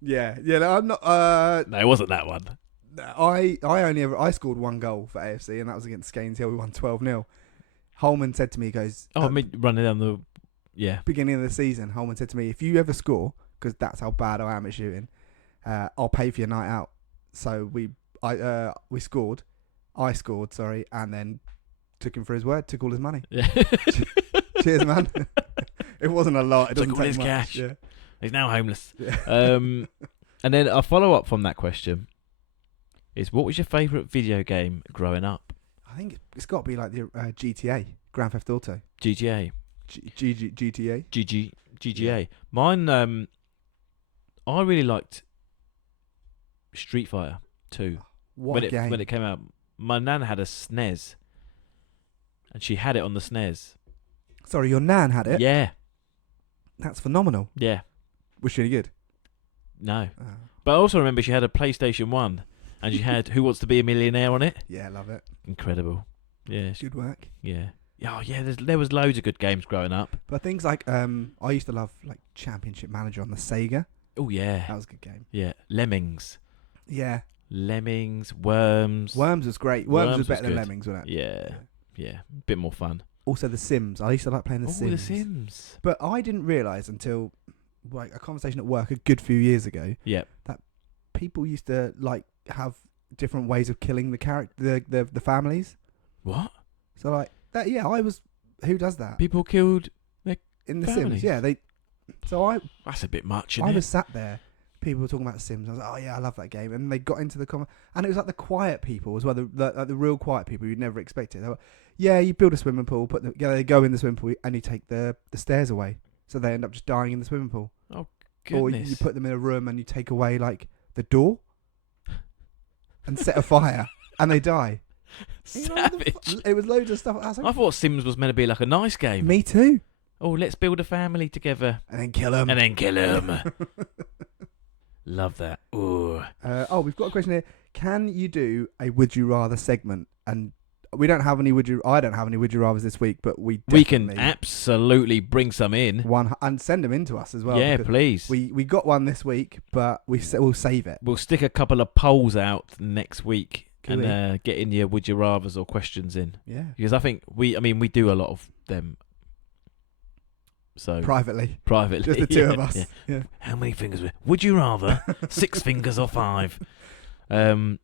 Yeah, no, I'm not. No, it wasn't that one. I scored one goal for AFC, and that was against Scaines Hill. We won 12-0, Holman said to me, he goes, Oh, I mean, running down the. Yeah. beginning of the season, Holman said to me, if you ever score, because that's how bad I am at shooting, I'll pay for your night out. So we scored. I scored, sorry, and then took him for his word, took all his money. Yeah. Cheers, man. It wasn't a lot. It doesn't Took all take his much. cash. Yeah. He's now homeless. Yeah. And then a follow up from that question is, what was your favourite video game growing up? I think it's got to be like the GTA, Grand Theft Auto. GTA. GTA. GTA. Yeah. Mine, I really liked Street Fighter 2. What a game. When it came out. My nan had a SNES. And she had it on the SNES. Sorry, your nan had it? Yeah. That's phenomenal. Yeah. Was she any good? No. But I also remember she had a PlayStation 1 and she had Who Wants to Be a Millionaire on it. Yeah, love it. Incredible. Yeah. Good work. Yeah. Oh, yeah, there was loads of good games growing up. But things like, I used to love like Championship Manager on the Sega. Oh, yeah. That was a good game. Yeah. Lemmings. Yeah. Lemmings, Worms. Worms was great. Worms was better than good. Lemmings, wasn't it? Yeah. Yeah. Bit more fun. Also The Sims. I used to like playing The Sims. The Sims. But I didn't realise until like a conversation at work a good few years ago Yep. that people used to like have different ways of killing the character, the families. What? So like that, yeah. I was. Who does that? People killed In The families? Sims, yeah. That's a bit much, I isn't it? was sat there. People were talking about The Sims. I was like, oh yeah, I love that game. And they got into the comment, and it was like the quiet people as well, the real quiet people you'd never expect it. They were, yeah, you build a swimming pool, they go in the swimming pool, and you take the stairs away, so they end up just dying in the swimming pool. Oh, Or goodness. you put them in a room and you take away like the door, and set a fire, and they die. You know, Savage. it was loads of stuff. I was I like, thought Sims was meant to be like a nice game. me too. Oh, let's build a family together. And then kill them. And then kill them. Love that. Ooh. We've got a question here. Can you do a Would You Rather segment? And we don't have any I don't have any Would You Rathers this week, but we can definitely absolutely bring some in. one and send them in to us as well. Yeah, because please. We got one this week, but we'll save it. We'll stick a couple of polls out next week Cool. and get in your Would You Rathers or questions in. Yeah. Because I think we do a lot of them. So Privately. Privately. Just the two yeah, of us. Yeah. Yeah. How many fingers? Would you rather 6 fingers or 5? What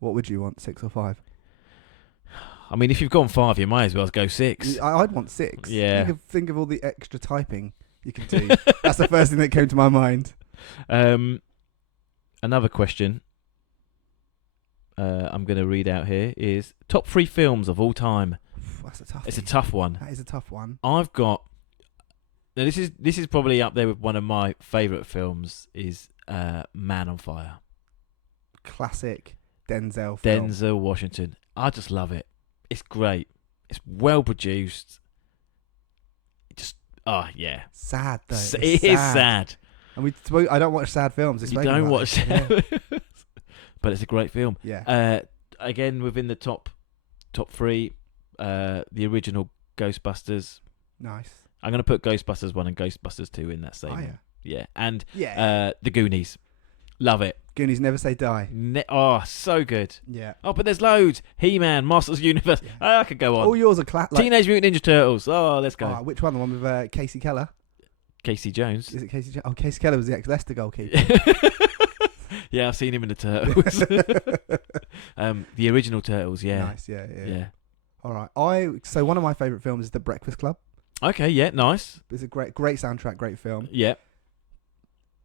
would you want, 6 or 5? I mean, if you've gone 5, you might as well go 6. I'd want 6. Yeah. Think of all the extra typing you can do. That's the first thing that came to my mind. Another question I'm going to read out here is top 3 films of all time. That's a tough. It's a tough one. That is a tough one. I've got. Now this is probably up there with one of my favourite films. Is Man on Fire. Classic Denzel film. Denzel Washington. I just love it. It's great. It's well produced. It just yeah. Sad though. It is sad. And I don't watch sad films. You don't watch it. sad, but it's a great film. Yeah. Again, within the top 3, the original Ghostbusters. Nice. I'm going to put Ghostbusters 1 and Ghostbusters 2 in that same. Oh, yeah. Yeah. And Yeah. The Goonies. Love it. Goonies Never Say Die. So good. Yeah. Oh, but there's loads. He-Man, Masters of the Universe. Yeah. I could go on. All yours are Teenage Mutant Ninja Turtles. Oh, let's go. Which one? The one with Casey Keller? Casey Jones. Is it Casey Jones? Oh, Casey Keller was the ex-Leicester goalkeeper. Yeah, I've seen him in the Turtles. The original Turtles, yeah. Nice, yeah. Yeah. All right. So one of my favourite films is The Breakfast Club. Okay, yeah, nice. It's a great soundtrack, great film. Yeah.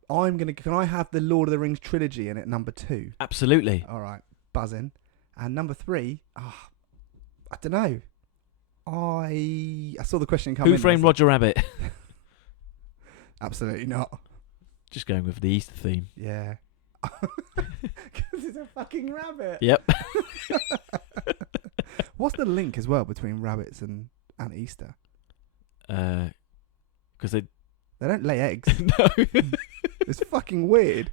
Can I have the Lord of the Rings trilogy in it, number 2? Absolutely. All right, buzzing. And number 3, I don't know. I saw the question come in. Who Framed Roger Rabbit? Absolutely not. Just going with the Easter theme. Yeah. Because it's a fucking rabbit. Yep. What's the link as well between rabbits and Easter? Because they don't lay eggs. No. It's fucking weird.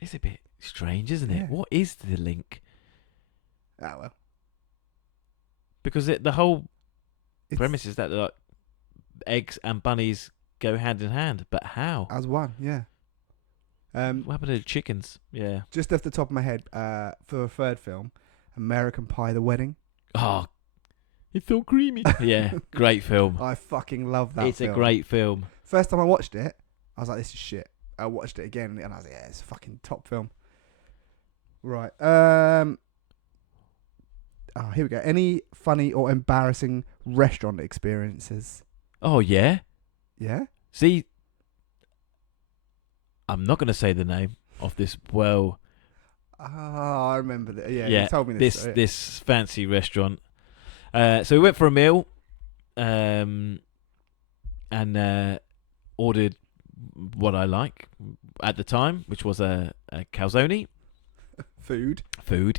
It's a bit strange, isn't it? Yeah. What is the link? Ah, well. Because the whole It's premise is that like eggs and bunnies go hand in hand, but how? as one, yeah. What happened to the chickens? Yeah. Just off the top of my head, for a third film, American Pie: The Wedding. Oh, It's so creamy. Yeah, great film. I fucking love that It's film. a great film. First time I watched it, I was like, this is shit. I watched it again and I was like, yeah, it's a fucking top film. Right. Here we go. Any funny or embarrassing restaurant experiences? Oh, yeah? Yeah? See, I'm not going to say the name of this I remember that. Yeah, you told me this. this fancy restaurant. So we went for a meal and ordered what I like at the time, which was a calzone. Food,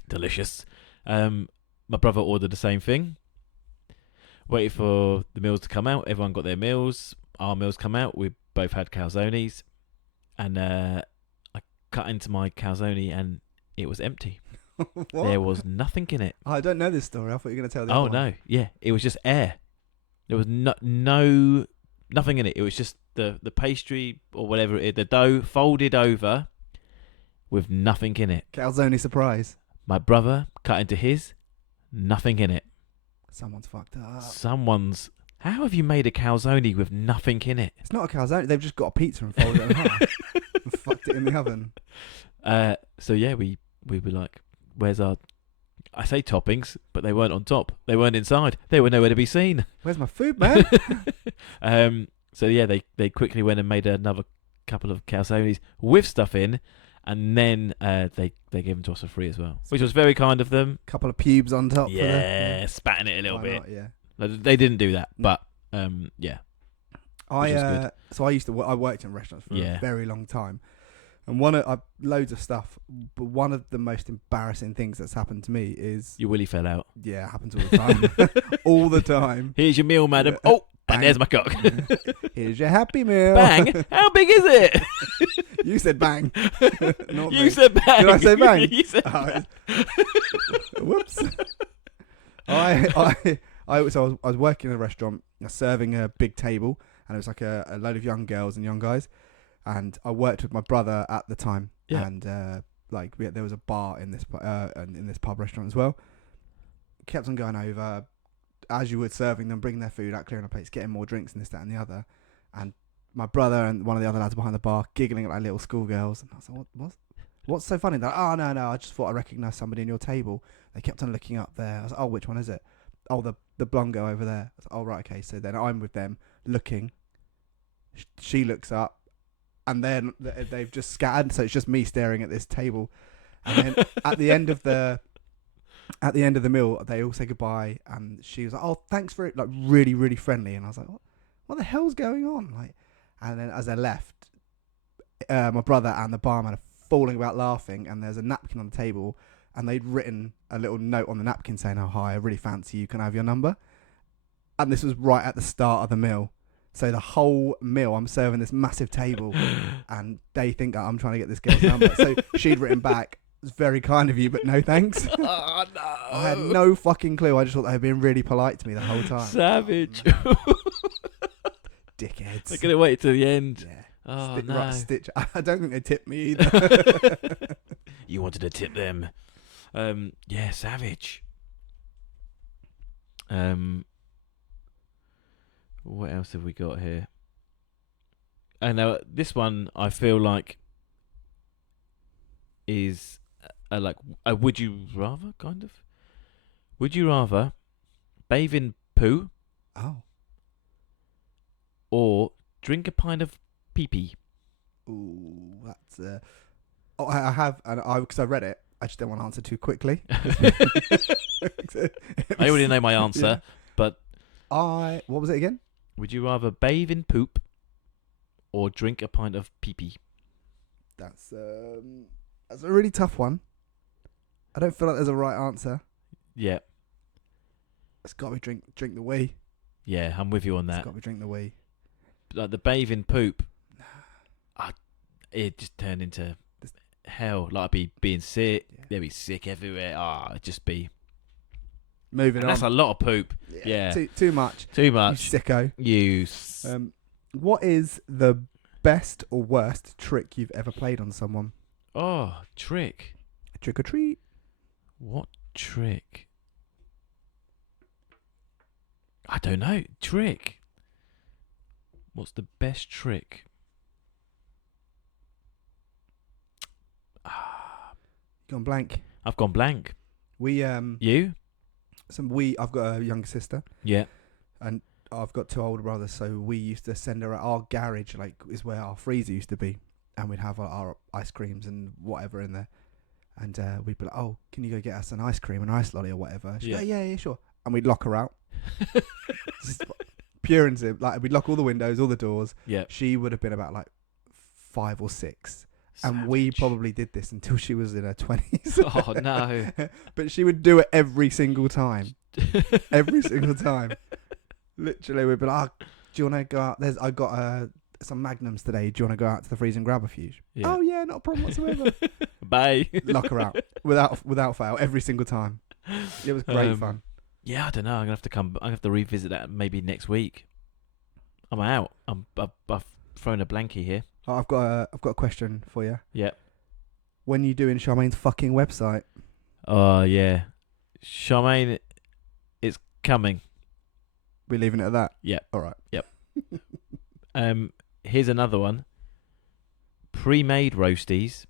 delicious. My brother ordered the same thing. Waited for the meals to come out. Everyone got their meals. Our meals come out. We both had calzones. And I cut into my calzone and it was empty. What? There was nothing in it. I don't know this story. I thought you were going to tell the Oh, other one. no. Yeah, it was just air. There was nothing in it. It was just the pastry or whatever it is, the dough folded over with nothing in it. Calzone surprise. My brother cut into his, nothing in it. Someone's fucked up. How have you made a calzone with nothing in it? It's not a calzone. They've just got a pizza and folded it in half and fucked it in the oven. So yeah, we were like, where's our... I say toppings, but they weren't on top. They weren't inside. They were nowhere to be seen. Where's my food, man? So yeah, they quickly went and made another couple of calzones with stuff in, and then they gave them to us for free as well, which was very kind of them. Couple of pubes on top. Yeah, spatting it a little Why bit. not, yeah. They didn't do that, No. but yeah. I worked in restaurants for a very long time, and loads of stuff. But one of the most embarrassing things that's happened to me is Your willy fell out. it happens all the time, all the time. Here's your meal, madam. Yeah. Oh, Bang. and there's my cock. Here's your Happy Meal. Bang! How big is it? You said bang. Not You me. said bang. Did I say bang? You said Whoops. I was working in a restaurant, serving a big table, and it was like a load of young girls and young guys, and I worked with my brother at the time, Yeah. and there was a bar in this pub restaurant as well. Kept on going over, as you would, serving them, bringing their food out, clearing our plates, getting more drinks and this, that, and the other, and my brother and one of the other lads behind the bar giggling like little schoolgirls, and I was like, what's so funny? They're like, oh no, I just thought I recognised somebody in your table. They kept on looking up there. I was like, oh, which one is it? Oh, the blonde girl over there. I was like, oh, right, okay. So then I'm with them looking. She looks up, and then they've just scattered. So it's just me staring at this table. And then at the end of the meal, they all say goodbye, and she was like, oh, thanks for it, like really, really friendly. And I was like, what the hell's going on? Like, and then as I left, my brother and the barman are falling about laughing, and there's a napkin on the table, and they'd written a little note on the napkin saying, oh, hi, I really fancy you, can I have your number? And this was right at the start of the meal. So the whole meal, I'm serving this massive table, and they think I'm trying to get this girl's number. So she'd written back, it's very kind of you, but no thanks. Oh, no. I had no fucking clue. I just thought they were being really polite to me the whole time. Savage. Dickheads. They're going to wait till the end. Yeah. Oh, no. Right, stitch. I don't think they tipped me either. You wanted to tip them. Yeah, savage. What else have we got here? And now this one I feel like is like a would you rather kind of. Would you rather bathe in poo Oh. or drink a pint of pee-pee? Ooh, that's. Oh, I have, and because I read it, I just don't want to answer too quickly. I already know my answer, Yeah. but what was it again? would you rather bathe in poop or drink a pint of pee-pee? That's a really tough one. I don't feel like there's a right answer. Yeah, It's got to be drink the wee. yeah, I'm with you on It's that. got to be drink the wee. Like the bathe in poop, it just turned into hell. Like I'd be being sick. Yeah. There'd be sick everywhere. It'd just be. Moving And on. that's a lot of poop. Yeah. Too much. Too You much. sicko. What is the best or worst trick you've ever played on someone? Oh, trick. Trick or treat. What trick? I don't know. Trick. What's the best trick? Gone blank. I've gone blank. We You? I've got a younger sister Yeah. and I've got 2 older brothers, so we used to send her. Our garage is where our freezer used to be, and we'd have our ice creams and whatever in there. And we'd be like, "Oh, can you go get us an ice cream, an ice lolly, or whatever?" She'd go, yeah, sure. And we'd lock her out. Just pure and simple. Like, we'd lock all the windows, all the doors. Yeah. She would have been about like 5 or 6. And we probably did this until she was in her 20s. Oh, no. But she would do it every single time. Every single time. Literally, we'd be like, "Oh, do you want to go out? I got some Magnums today. Do you want to go out to the freezer and grab a few?" Yeah. "Oh, yeah, not a problem whatsoever." Bye. Lock her out. Without fail, every single time. It was great fun. Yeah, I don't know. I'm gonna have to revisit that maybe next week. I'm out. I've thrown a blankie here. Oh, I've got a question for you. Yeah. When you doing Charmaine's fucking website? Oh yeah, Charmaine, it's coming. We're leaving it at that. Yeah. All right. Yep. Here's another one. Pre-made roasties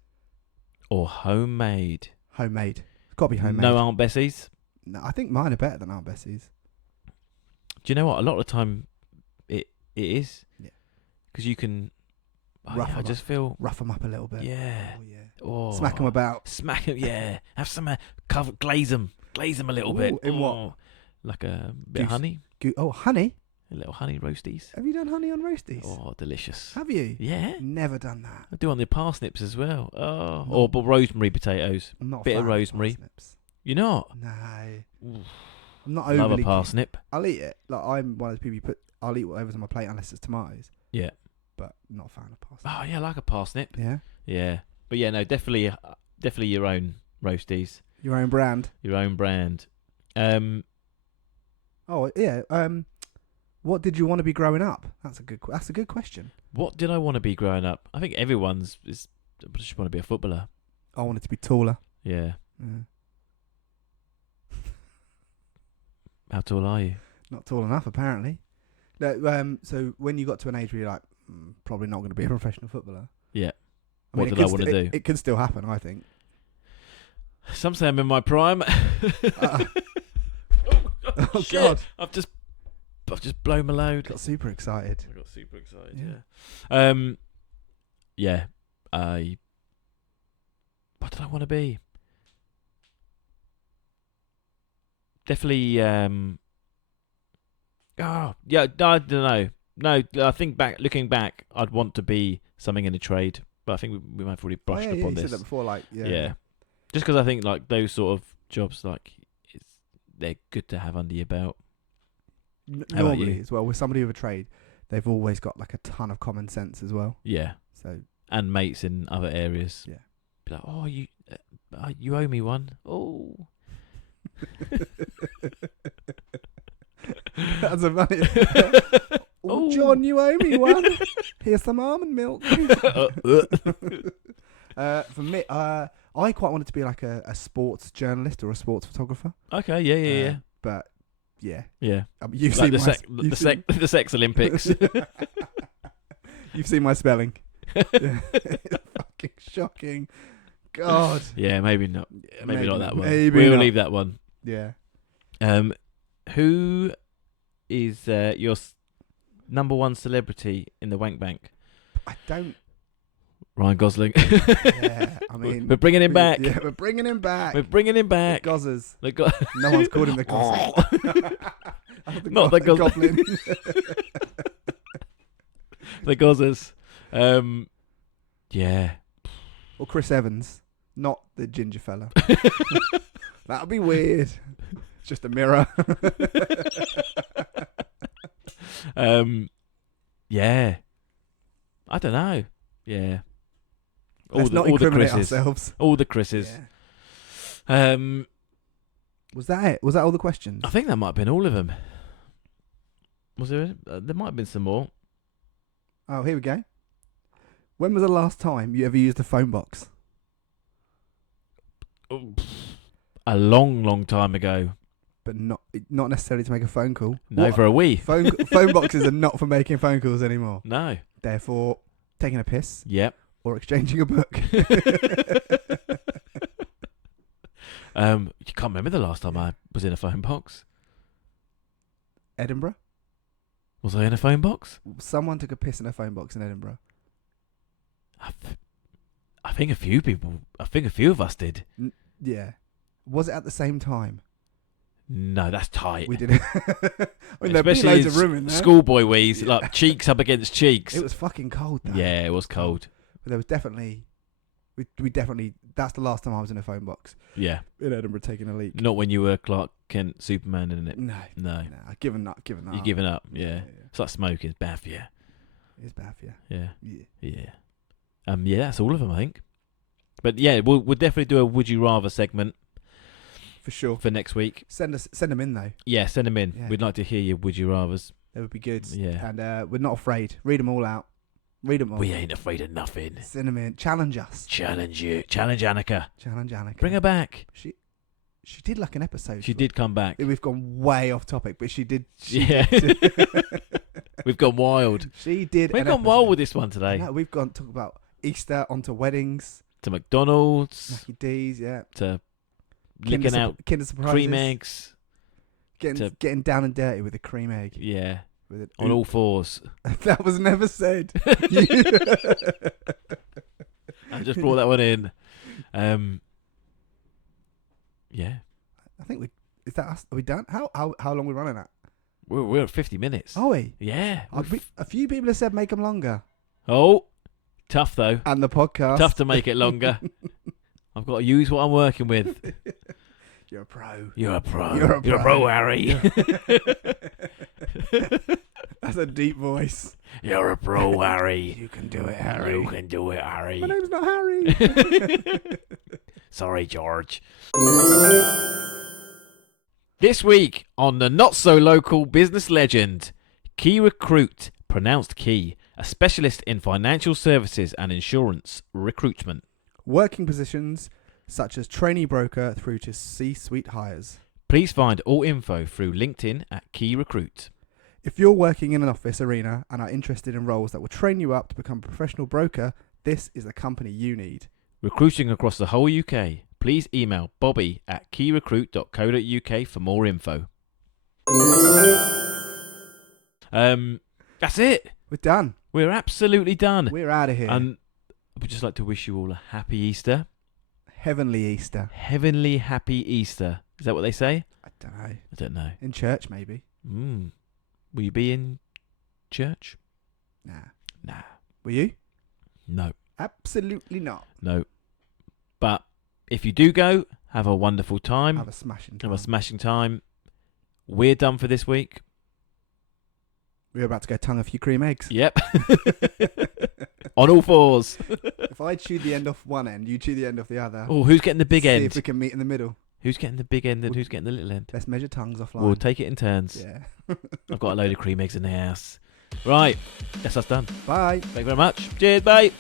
or homemade? Homemade. It's got to be homemade. No Aunt Bessie's. No, I think mine are better than Aunt Bessie's. Do you know what? A lot of the time, it is. Yeah. Because you can. Rough I 'em just feel. Rough them up a little bit. Yeah. Oh, yeah. Oh. Smack them about. Smack them. Yeah. Have some glaze them a little bit. In what? Like a bit of honey. Oh, honey? A little honey roasties. Have you done honey on roasties? Oh, delicious. Have you? Yeah. Never done that. I do on the parsnips as well. Oh, or rosemary potatoes. I'm not a Bit of fan rosemary. parsnips. You're not? No. Oof. I'm not Love overly a keen. parsnip. I'll eat it. Like, I'm one of those people I'll eat whatever's on my plate unless it's tomatoes. Yeah. But not a fan of parsnips. Oh yeah, I like a parsnip. Yeah. Yeah, but yeah, no, definitely your own roasties, Your own brand. your own brand. Oh yeah. What did you want to be growing up? That's a good question. What did I want to be growing up? I think everyone's just want to be a footballer. I wanted to be taller. Yeah. Yeah. How tall are you? Not tall enough, apparently. No. So when you got to an age where you're like, probably not going to be a professional footballer. Yeah. I mean, What did I want to do? It can still happen, I think. Some say I'm in my prime. Oh Shit. God! I've just blown my load. Got super excited. I got super excited. Yeah. Yeah. What did I want to be? Definitely. Oh, yeah. I don't know. No, I think looking back, I'd want to be something in the trade, but I think we might have already brushed yeah, upon you this. said that before, like Yeah. Just because I think like those sort of jobs, like they're good to have under your belt. How about Normally, you? as well, with somebody with a trade, they've always got like a ton of common sense as well. Yeah. So And mates in other areas. Yeah. Be like, oh, you owe me one. Oh. That's a funny. Oh, John, you owe me one. Here's some almond milk. For me, I quite wanted to be like a sports journalist or a sports photographer. Okay, yeah. But yeah, Yeah. You've Like seen the sex Olympics. You've seen my spelling. Fucking shocking. God. Yeah, maybe not. Maybe not that one. maybe We'll not. leave that one. Yeah. Who is your number one celebrity in the wank bank? I don't. Ryan Gosling. Yeah, I mean, we're bringing him back. Yeah, we're bringing him back. We're bringing him back. The Gozzers. The No one's called him the Gozzers. Not the Goblin. The Gozzers. Yeah. Or Chris Evans, not the ginger fella. That would be weird. It's just a mirror. Yeah. I don't know. Yeah. Let's not incriminate ourselves. All the Chris's. Yeah. Was that it? Was that all the questions? I think that might have been all of them. Was there? There might have been some more. Oh, here we go. When was the last time you ever used a phone box? A long, long time ago. but not necessarily to make a phone call. No, for a wee. Phone boxes are not for making phone calls anymore. No. They're for taking a piss Yep. or exchanging a book. You can't remember the last time I was in a phone box. Edinburgh? Was I in a phone box? Someone took a piss in a phone box in Edinburgh. I think a few of us did. Yeah. Was it at the same time? No, that's tight. We didn't. There'd be Especially loads of room in there. schoolboy wheeze, like cheeks up against cheeks. It was fucking cold though. Yeah, it was cold. But there was definitely... We definitely... That's the last time I was in a phone box. Yeah. In Edinburgh taking a leak. Not when you were Clark Kent Superman, isn't it? No. I've given up. You're giving up, yeah. It's like smoking. It's bad for you. It's bad for you. Yeah. Yeah. Yeah, that's all of them, I think. But yeah, we'll definitely do a Would You Rather segment. For sure. For next week. Send them in though. Yeah, send them in. Yeah. We'd like to hear your Would You Rathers. That would be good. Yeah. And we're not afraid. Read them all out. Read them all. We ain't afraid of nothing. Send them in. Challenge us. Challenge you. Challenge Annika. Challenge Annika. Bring her back. She did like an episode. She did come back. We've gone way off topic, but she did. Yeah. We've gone wild. She did. We've gone wild with this one today. No, we've gone talk about Easter, onto weddings, To McDonald's. Mackie D's, yeah. To licking out Kinder surprises, cream eggs. getting down and dirty with a cream egg. Yeah. With it. On all fours. That was never said. I just brought that one in. Yeah. I think is that us? Are we done? How long are we running at? We're at 50 minutes. Are we? Yeah. A few people have said make them longer. Oh, tough though. And the podcast. Tough to make it longer. I've got to use what I'm working with. You're a pro. You're a pro. You're a pro. You're a pro, Harry. That's a deep voice. You're a pro, Harry. You can do it, Harry. You can do it, Harry. My name's not Harry. Sorry, George. This week on the not-so-local business legend, Key Recruit, pronounced Key, a specialist in financial services and insurance recruitment. Working positions such as trainee broker through to C-suite hires. Please find all info through LinkedIn at Key Recruit. If you're working in an office arena and are interested in roles that will train you up to become a professional broker, this is the company you need. Recruiting across the whole UK. Please email bobby@keyrecruit.co.uk for more info. That's it. We're done. We're absolutely done. We're out of here. And I would just like to wish you all a happy Easter. Heavenly Easter. Heavenly happy Easter. Is that what they say? I don't know. I don't know. In church, maybe. Will you be in church? Nah. Will you? No. Absolutely not. No. But if you do go, have a wonderful time. Have a smashing time. We're done for this week. We're about to go tongue a few cream eggs. Yep. On all fours. If I chew the end off one end, you chew the end off the other. Oh, who's getting the big end? See if we can meet in the middle. Who's getting the big end and who's getting the little end? Let's measure tongues offline. We'll take it in turns. Yeah. I've got a load of cream eggs in the house. Right. That's us done. Bye. Thank you very much. Cheers, bye.